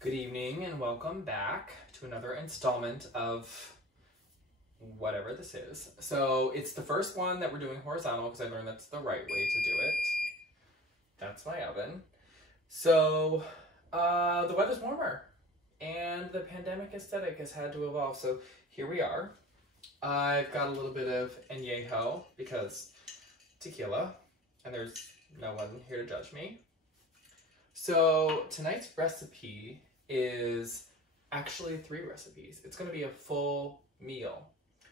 Good evening and welcome back to another installment of whatever this is. So it's the first one that we're doing horizontal because I learned that's the right way to do it. That's my oven. So the weather's warmer and the pandemic aesthetic has had to evolve. So here we are. I've got a little bit of añejo because tequila, and there's no one here to judge me. So tonight's recipe is actually 3 recipes. It's going to be a full meal.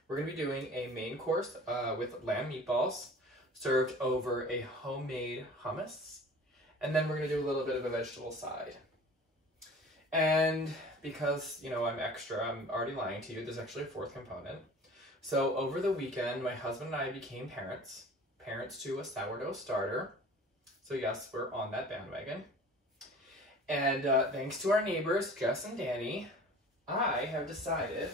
We're going to be doing a main course with lamb meatballs served over a homemade hummus. And then we're going to do a little bit of a vegetable side. And because, you know, I'm extra, I'm already lying to you, there's actually a 4th component. So over the weekend, my husband and I became parents to a sourdough starter. So yes, we're on that bandwagon. And thanks to our neighbors, Jess and Danny, I have decided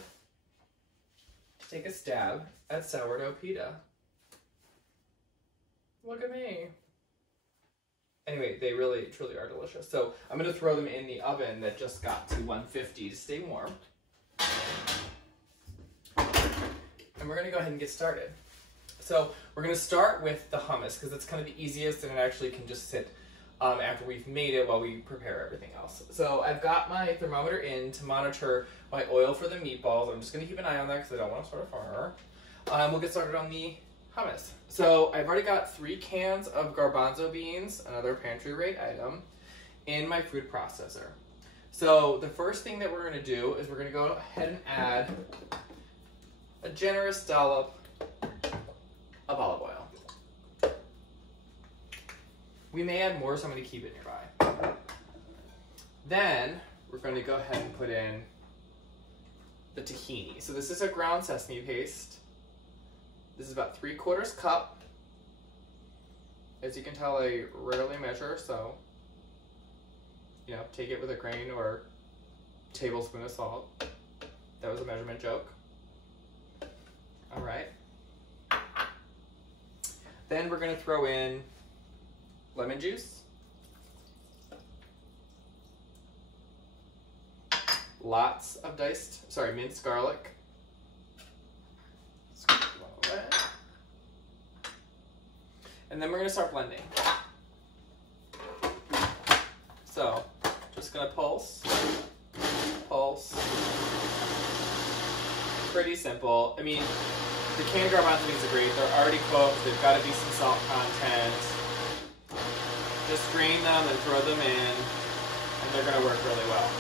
to take a stab at sourdough pita. Look at me. Anyway, they really, truly are delicious. So I'm going to throw them in the oven that just got to 150 to stay warm. And we're going to go ahead and get started. So we're going to start with the hummus because it's kind of the easiest and it actually can just sit after we've made it while we prepare everything else. So I've got my thermometer in to monitor my oil for the meatballs. I'm just going to keep an eye on that because I don't want to start a fire. We'll get started on the hummus. So I've already got 3 cans of garbanzo beans, another pantry rate item, in my food processor. So the first thing that we're going to do is we're going to go ahead and add a generous dollop of olive oil. We may add more, so I'm going to keep it nearby. Then we're going to go ahead and put in the tahini. So this is a ground sesame paste. This is about 3/4 cup. As you can tell, I rarely measure, so you know, take it with a grain or tablespoon of salt. That was a measurement joke. All right. Then we're going to throw in lemon juice, lots of minced garlic, and then we're going to start blending. So, just going to pulse, pretty simple. I mean, the canned garbanzo beans are great, they're already cooked, they've got to be some salt content. Just drain them and throw them in, and they're going to work really well.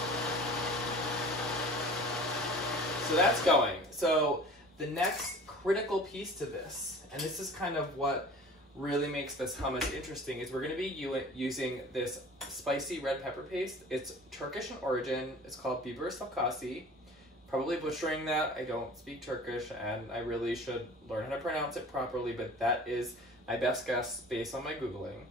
So that's going. So the next critical piece to this, and this is kind of what really makes this hummus interesting, is we're going to be using this spicy red pepper paste. It's Turkish in origin. It's called biber salkasi. Probably butchering that. I don't speak Turkish, and I really should learn how to pronounce it properly, but that is my best guess based on my Googling.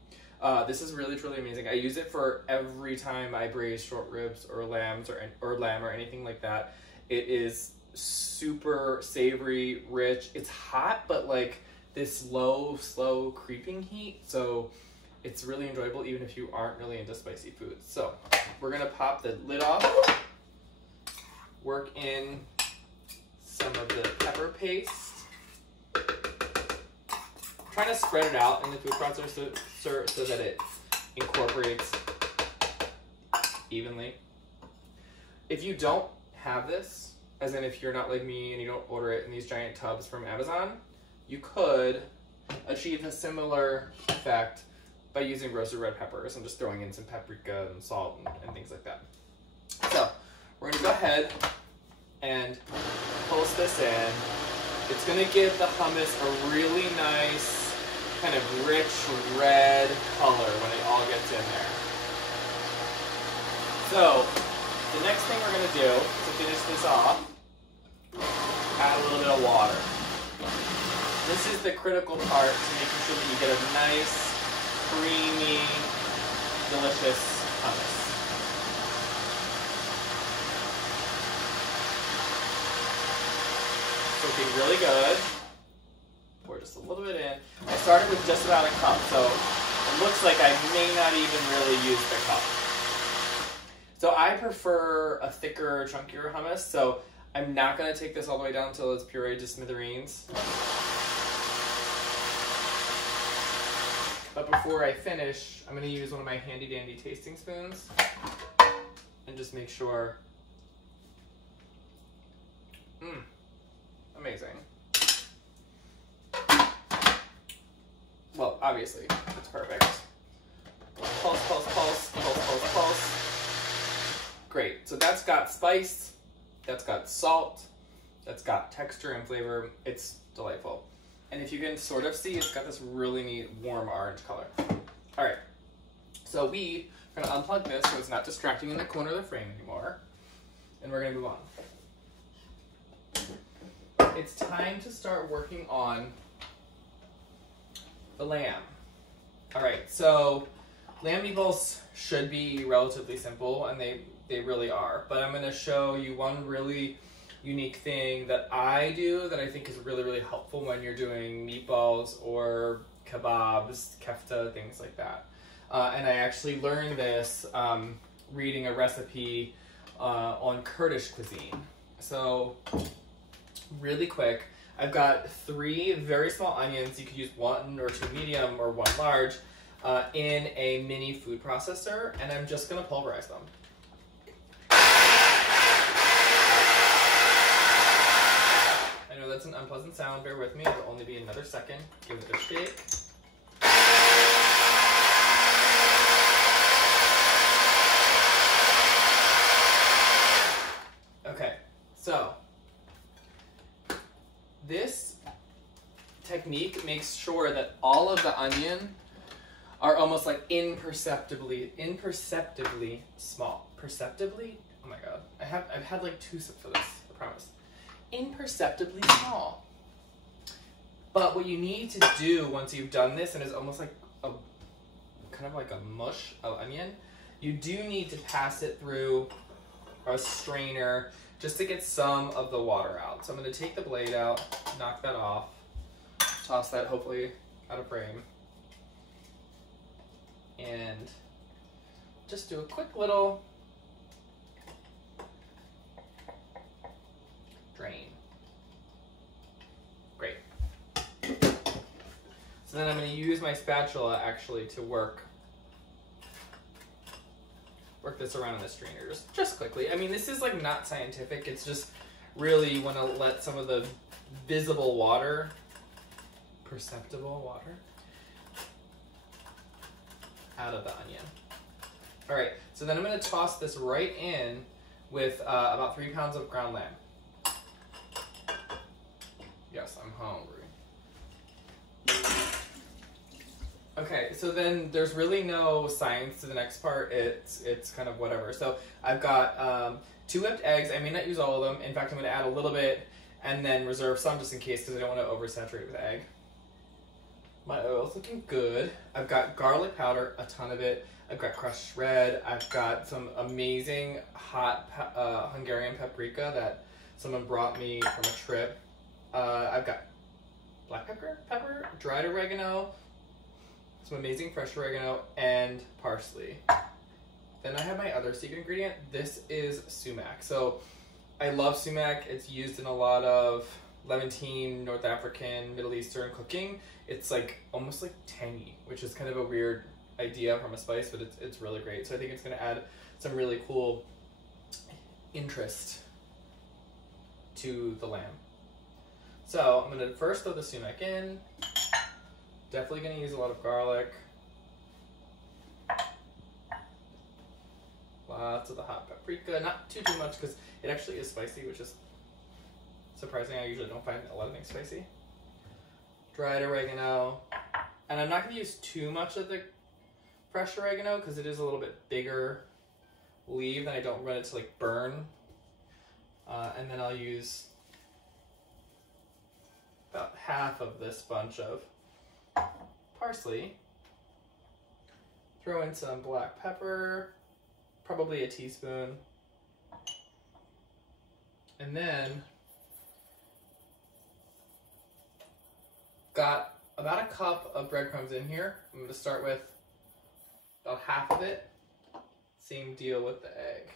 This is really, truly amazing. I use it for every time I braise short ribs or lamb or anything like that. It is super savory, rich. It's hot, but like this low, slow creeping heat. So it's really enjoyable even if you aren't really into spicy foods. So we're going to pop the lid off, work in some of the pepper paste. Trying to spread it out in the food processor so that it incorporates evenly. If you don't have this, as in if you're not like me and you don't order it in these giant tubs from Amazon, you could achieve a similar effect by using roasted red peppers and just throwing in some paprika and salt and things like that. So we're going to go ahead and pulse this in. It's going to give the hummus a really nice kind of rich red color when it all gets in there. So the next thing we're going to do to finish this off, add a little bit of water. This is the critical part to making sure that you get a nice, creamy, delicious hummus. Looking really good. Pour just a little bit in. I started with just about a cup, so it looks like I may not even really use the cup. So I prefer a thicker, chunkier hummus, so I'm not going to take this all the way down until it's pureed to smithereens. But before I finish, I'm going to use one of my handy dandy tasting spoons and just make sure. Amazing. Well, obviously, it's perfect. Pulse, pulse, pulse, pulse, pulse, pulse. Great. So that's got spice, that's got salt, that's got texture and flavor. It's delightful. And if you can sort of see, it's got this really neat warm orange color. All right. So we are going to unplug this so it's not distracting in the corner of the frame anymore. And we're going to move on. It's time to start working on the lamb. All right, so lamb meatballs should be relatively simple, and they really are. But I'm going to show you one really unique thing that I do that I think is really, really helpful when you're doing meatballs or kebabs, kefta, things like that. And I actually learned this reading a recipe on Kurdish cuisine. So really quick, I've got 3 very small onions. You could use 1 or 2 medium or 1 large in a mini food processor, and I'm just gonna pulverize them. I know that's an unpleasant sound, bear with me, it'll only be another second. Give it a shake. Okay, so this technique makes sure that all of the onion are almost like imperceptibly small. Perceptibly? Oh my god. I've had like 2 sips of this, I promise. Imperceptibly small. But what you need to do once you've done this, and it's almost like a kind of like a mush of onion, you do need to pass it through a strainer just to get some of the water out. So I'm going to take the blade out, knock that off, toss that hopefully out of frame, and just do a quick little drain. Great. So then I'm going to use my spatula actually to work this around in the strainer, just quickly. I mean, this is like not scientific, it's just really you want to let some of the visible water, perceptible water, out of the onion. All right, so then I'm going to toss this right in with about 3 pounds of ground lamb. Yes, I'm hungry. Okay, so then there's really no science to the next part. It's kind of whatever. So I've got 2 whipped eggs. I may not use all of them. In fact, I'm going to add a little bit and then reserve some just in case because I don't want to oversaturate with egg. My oil's looking good. I've got garlic powder, a ton of it. I've got crushed red. I've got some amazing hot Hungarian paprika that someone brought me from a trip. I've got black pepper, dried oregano, some amazing fresh oregano, and parsley. Then I have my other secret ingredient. This is sumac. So I love sumac. It's used in a lot of Levantine, North African, Middle Eastern cooking. It's like almost like tangy, which is kind of a weird idea from a spice, but it's really great. So I think it's going to add some really cool interest to the lamb. So I'm going to first throw the sumac in. Definitely going to use a lot of garlic. Lots of the hot paprika. Not too much because it actually is spicy, which is surprising. I usually don't find a lot of things spicy. Dried oregano. And I'm not going to use too much of the fresh oregano because it is a little bit bigger leaf and I don't want it to like burn. And then I'll use about half of this bunch of parsley. Throw in some black pepper, probably a teaspoon. And then got about a cup of breadcrumbs in here. I'm going to start with about half of it. Same deal with the egg.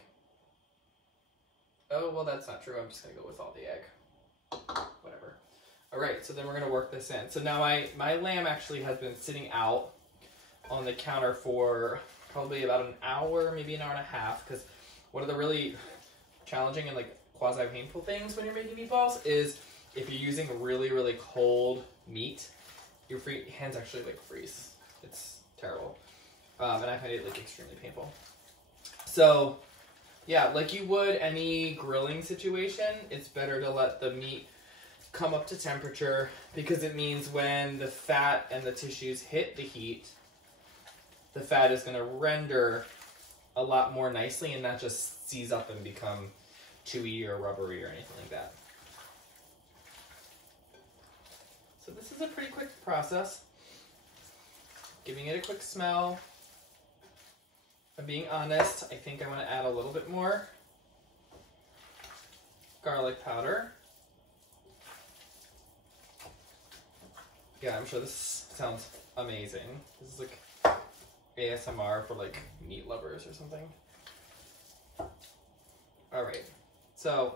Oh, well, that's not true. I'm just going to go with all the egg. Whatever. All right, so then we're going to work this in. So now my lamb actually has been sitting out on the counter for probably about an hour, maybe an hour and a half, because one of the really challenging and like quasi-painful things when you're making meatballs is if you're using really, really cold meat, your hands actually like freeze. It's terrible. And I find it like extremely painful. So yeah, like you would any grilling situation, it's better to let the meat come up to temperature because it means when the fat and the tissues hit the heat, the fat is going to render a lot more nicely and not just seize up and become chewy or rubbery or anything like that. So this is a pretty quick process. Giving it a quick smell. If I'm being honest, I think I want to add a little bit more garlic powder. Yeah, I'm sure this sounds amazing. This is like ASMR for like meat lovers or something. All right, so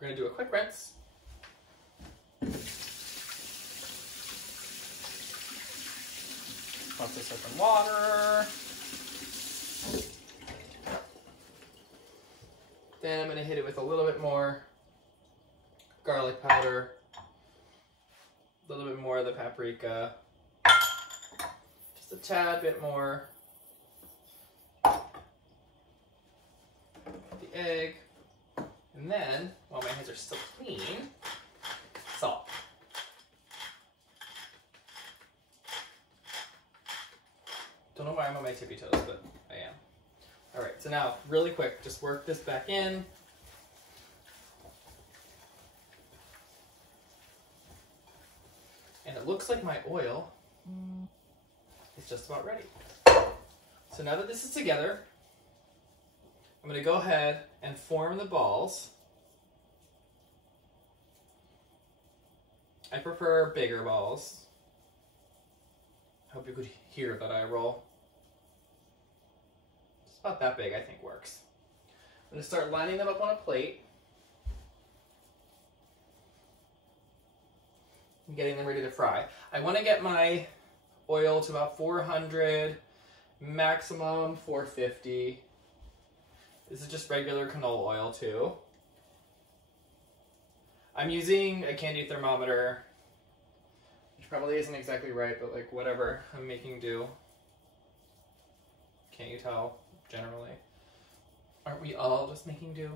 we're gonna do a quick rinse. Put this up in water. Then I'm gonna hit it with a little bit more garlic powder, a little bit more of the paprika, just a tad bit more, the egg, and then, while my hands are still clean, salt. Don't know why I'm on my tippy toes, but I am. All right, so now, really quick, just work this back in. And it looks like my oil is just about ready. So now that this is together, I'm going to go ahead and form the balls. I prefer bigger balls. I hope you could hear that I roll. Just about that big, I think, works. I'm going to start lining them up on a plate. And getting them ready to fry. I want to get my oil to about 400, maximum 450. This is just regular canola oil too. I'm using a candy thermometer, which probably isn't exactly right, but like whatever, I'm making do. Can't you tell, generally? Aren't we all just making do?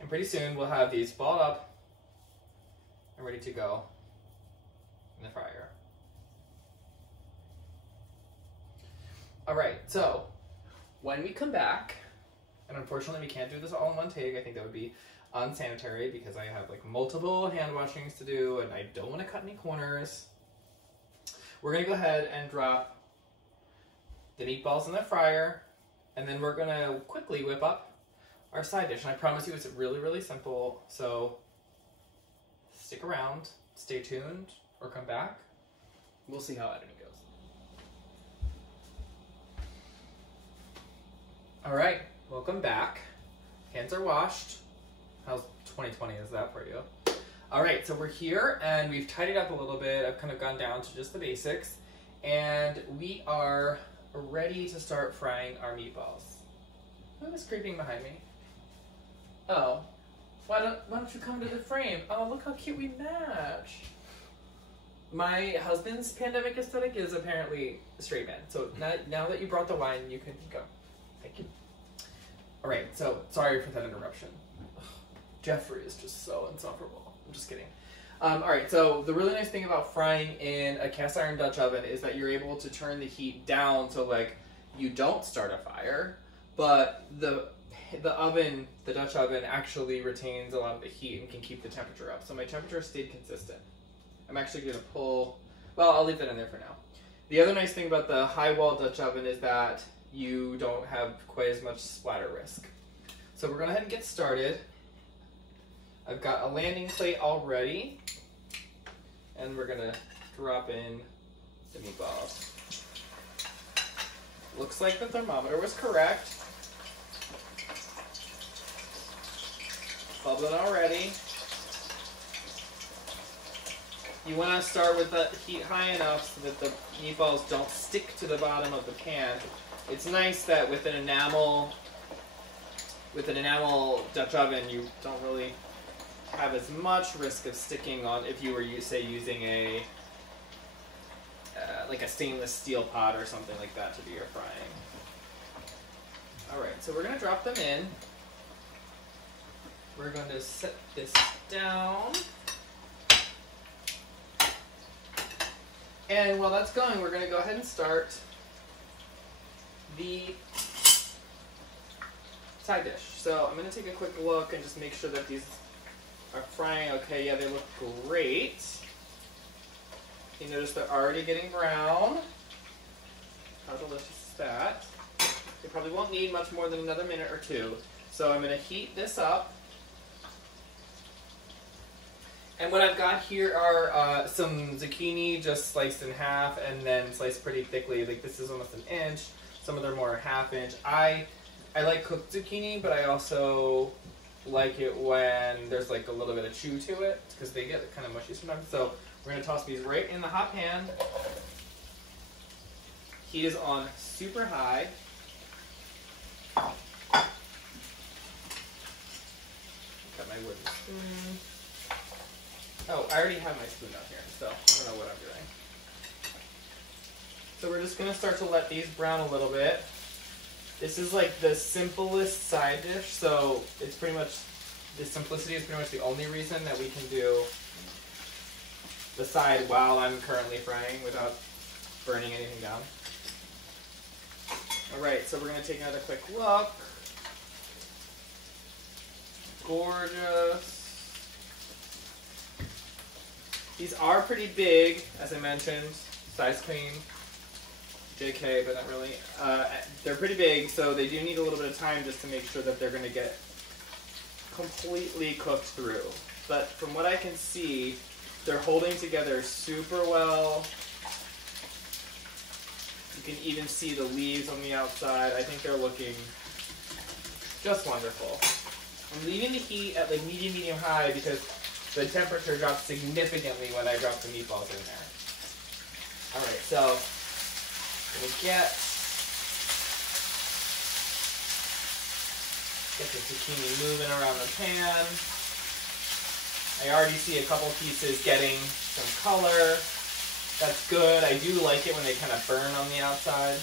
And pretty soon we'll have these balled up and ready to go in the fryer. All right, so when we come back, and unfortunately we can't do this all in one take, I think that would be unsanitary because I have like multiple hand washings to do and I don't want to cut any corners. We're gonna go ahead and drop the meatballs in the fryer, and then we're gonna quickly whip up our side dish, and I promise you it's really, really simple, so stick around, stay tuned, or come back. We'll see how editing goes. All right, welcome back. Hands are washed. How's 2020 is that for you? All right, so we're here, and we've tidied up a little bit. I've kind of gone down to just the basics, and we are ready to start frying our meatballs. Who is creeping behind me? Oh, why don't you come to the frame? Oh, look how cute we match. My husband's pandemic aesthetic is apparently a straight man. So now that you brought the wine, you can go. Thank you. All right, so sorry for that interruption. Ugh, Jeffrey is just so insufferable. I'm just kidding. All right, so the really nice thing about frying in a cast iron Dutch oven is that you're able to turn the heat down so like you don't start a fire, but the oven, the Dutch oven, actually retains a lot of the heat and can keep the temperature up. So my temperature stayed consistent. I'm actually going to pull, well, I'll leave that in there for now. The other nice thing about the high wall Dutch oven is that you don't have quite as much splatter risk. So we're going to go ahead and get started. I've got a landing plate already, and we're going to drop in the meatballs. Looks like the thermometer was correct. Bubbling already. You want to start with the heat high enough so that the meatballs don't stick to the bottom of the pan. It's nice that with an enamel Dutch oven, you don't really have as much risk of sticking on if you were, say, using a like a stainless steel pot or something like that to do your frying. All right, so we're gonna drop them in. We're going to set this down. And while that's going, we're going to go ahead and start the side dish. So I'm going to take a quick look and just make sure that these are frying okay. Yeah, they look great. You notice they're already getting brown. How delicious is that? They probably won't need much more than another minute or two. So I'm going to heat this up. And what I've got here are some zucchini just sliced in half and then sliced pretty thickly. Like this is almost an inch. Some of them more half inch. I like cooked zucchini, but I also like it when there's like a little bit of chew to it because they get kind of mushy sometimes. So we're going to toss these right in the hot pan. Heat is on super high. Got my wooden spoon. Oh, I already have my spoon out here, so I don't know what I'm doing. So we're just going to start to let these brown a little bit. This is like the simplest side dish, so it's pretty much, the simplicity is pretty much the only reason that we can do the side while I'm currently frying without burning anything down. Alright, so we're going to take another quick look. Gorgeous. These are pretty big, as I mentioned. Size queen. JK, but not really. They're pretty big, so they do need a little bit of time just to make sure that they're going to get completely cooked through. But from what I can see, they're holding together super well. You can even see the leaves on the outside. I think they're looking just wonderful. I'm leaving the heat at like medium high because the temperature drops significantly when I drop the meatballs in there. Alright, so I'm going to get the zucchini moving around the pan. I already see a couple pieces getting some color. That's good. I do like it when they kind of burn on the outside.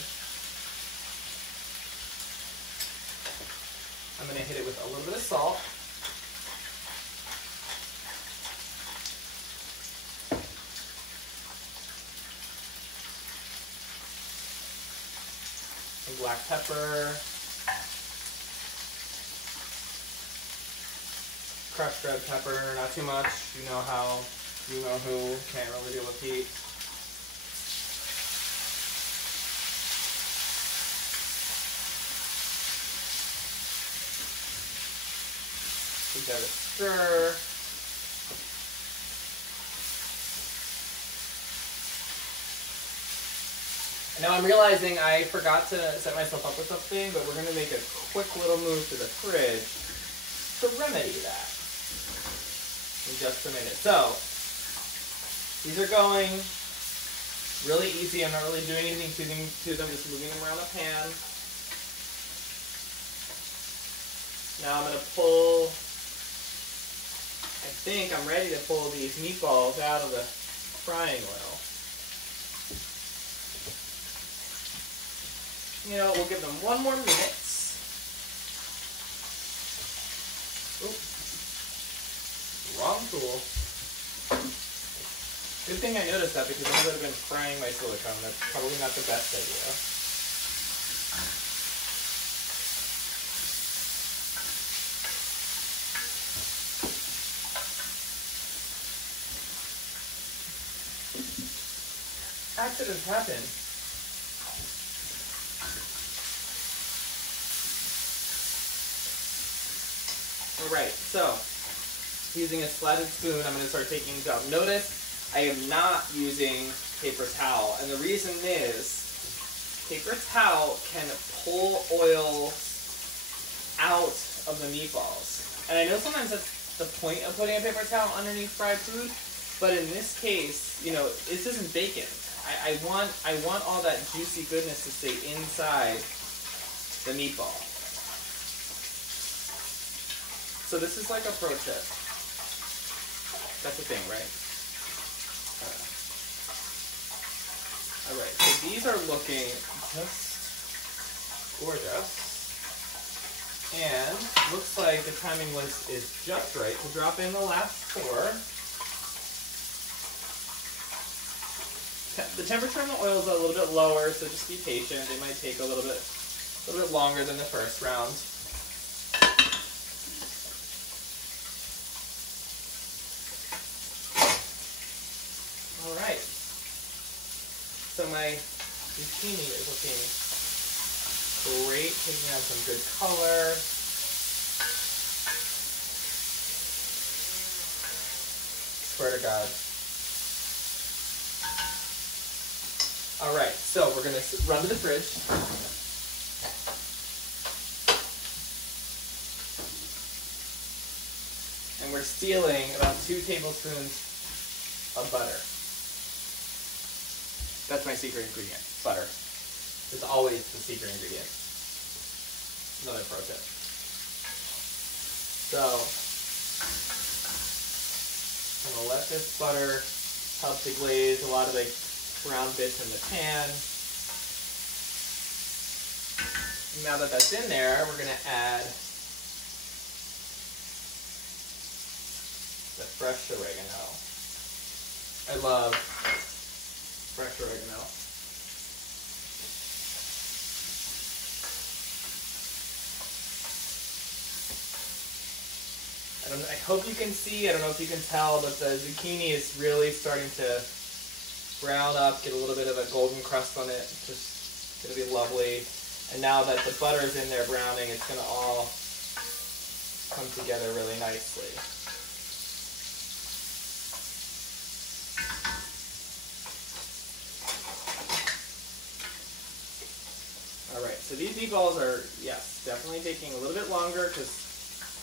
I'm going to hit it with a little bit of salt. Some black pepper. Crushed red pepper, not too much. You know how, you know who, can't really deal with heat. Give that a stir. Now I'm realizing I forgot to set myself up with something, but we're going to make a quick little move to the fridge to remedy that in just a minute. So, these are going really easy. I'm not really doing anything to them, just moving them around the pan. Now I'm going to pull, I think I'm ready to pull these meatballs out of the frying oil. You know, we'll give them one more minute. Oops. Wrong tool. Good thing I noticed that because I would have been frying my silicone. That's probably not the best idea. Accidents happen. Alright, so using a slatted spoon, I'm going to start taking these out. Notice I am not using paper towel. And the reason is, paper towel can pull oil out of the meatballs. And I know sometimes that's the point of putting a paper towel underneath fried food, but in this case, you know, this isn't bacon. I want all that juicy goodness to stay inside the meatball. So this is like a pro tip. That's the thing, right? Alright, so these are looking just gorgeous. And looks like the timing is just right to drop in the last 4. The temperature on the oil is a little bit lower, so just be patient. They might take a little bit longer than the first round. All right. So my zucchini is looking great, taking on some good color. Swear to God. All right, so we're gonna run to the fridge. And we're stealing about 2 tablespoons of butter. That's my secret ingredient, butter. It's always the secret ingredient. Another pro tip. So, I'm gonna let this butter help to glaze a lot of the brown bits in the pan. Now that that's in there, we're going to add the fresh oregano. I love fresh oregano. I hope you can see, I don't know if you can tell, but the zucchini is really starting to brown up, get a little bit of a golden crust on it. Just going to be lovely. And now that the butter is in there browning, it's going to all come together really nicely. All right, so these meatballs are, yes, definitely taking a little bit longer because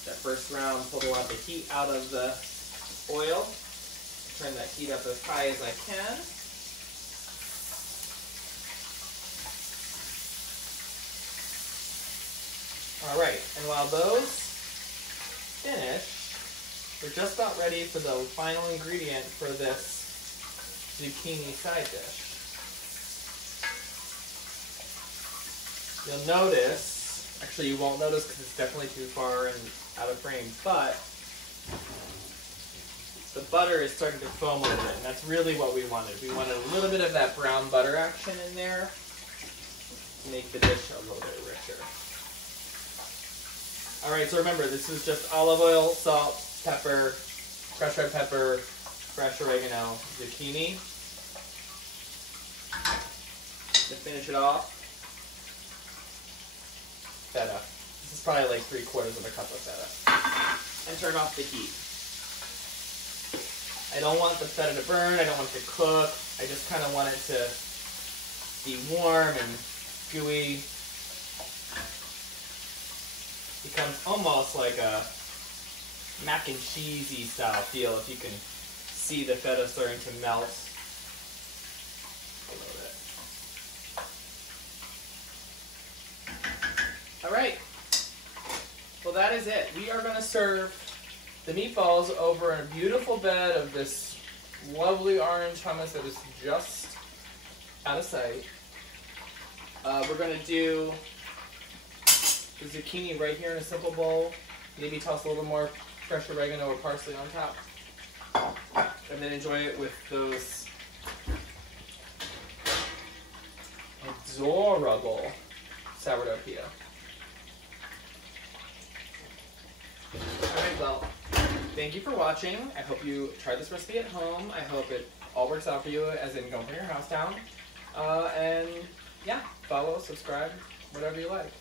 that first round pulled a lot of the heat out of the oil. Turn that heat up as high as I can. All right, and while those finish, we're just about ready for the final ingredient for this zucchini side dish. You'll notice, actually you won't notice because it's definitely too far and out of frame, but the butter is starting to foam a little bit, and that's really what we wanted. We wanted a little bit of that brown butter action in there to make the dish a little bit richer. All right, so remember, this is just olive oil, salt, pepper, crushed red pepper, fresh oregano, zucchini. To finish it off, feta. This is probably like 3/4 of a cup of feta. And turn off the heat. I don't want the feta to burn, I don't want it to cook. I just kind of want it to be warm and gooey. Becomes almost like a mac and cheesy style feel if you can see the feta starting to melt a little bit. All right, well that is it. We are going to serve the meatballs over a beautiful bed of this lovely orange hummus that is just out of sight. We're going to do the zucchini right here in a simple bowl. Maybe toss a little more fresh oregano or parsley on top. And then enjoy it with those adorable sourdough pita. Alright, well, thank you for watching. I hope you try this recipe at home. I hope it all works out for you, as in don't burn your house down. And yeah, follow, subscribe, whatever you like.